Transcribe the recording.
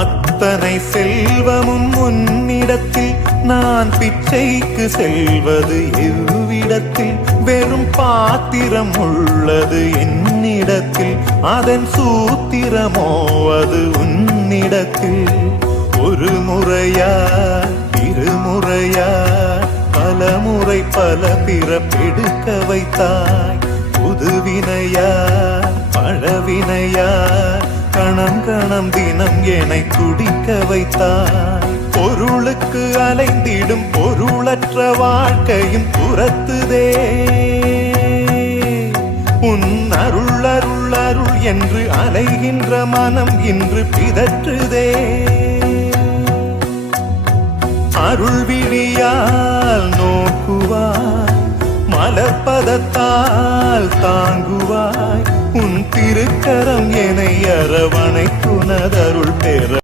அத்தனை செல்வமும் உன்னிடத்தில், நான் பிச்சைக்கு செல்வது எவ்விடத்தில்? வெறும் பாத்திரம் உள்ளது என்னிடத்தில், அதன் சூத்திரமோ அது உன்னிடத்தில். ஒரு முறையா இருமுறையா பல முறை பல பிறப்பெடுக்க வைத்தாய். புதுவினையா பழவினையா கணம் கணம் தினம் என்னை துடிக்க வைத்தாய். பொருளுக்கு அலைந்திடும் பொருளற்ற வாழ்க்கையும் துரத்துதே. உன் அருள் அருள் அருள் என்று அலைகின்ற மனம் இன்று பிதற்றுதே. அருள் விழியால் நோக்குவாய், மலர்பதத்தால் தாங்குவாய். உன் திருக்கரம் என்னை அரவணைத்துனதருள் பெற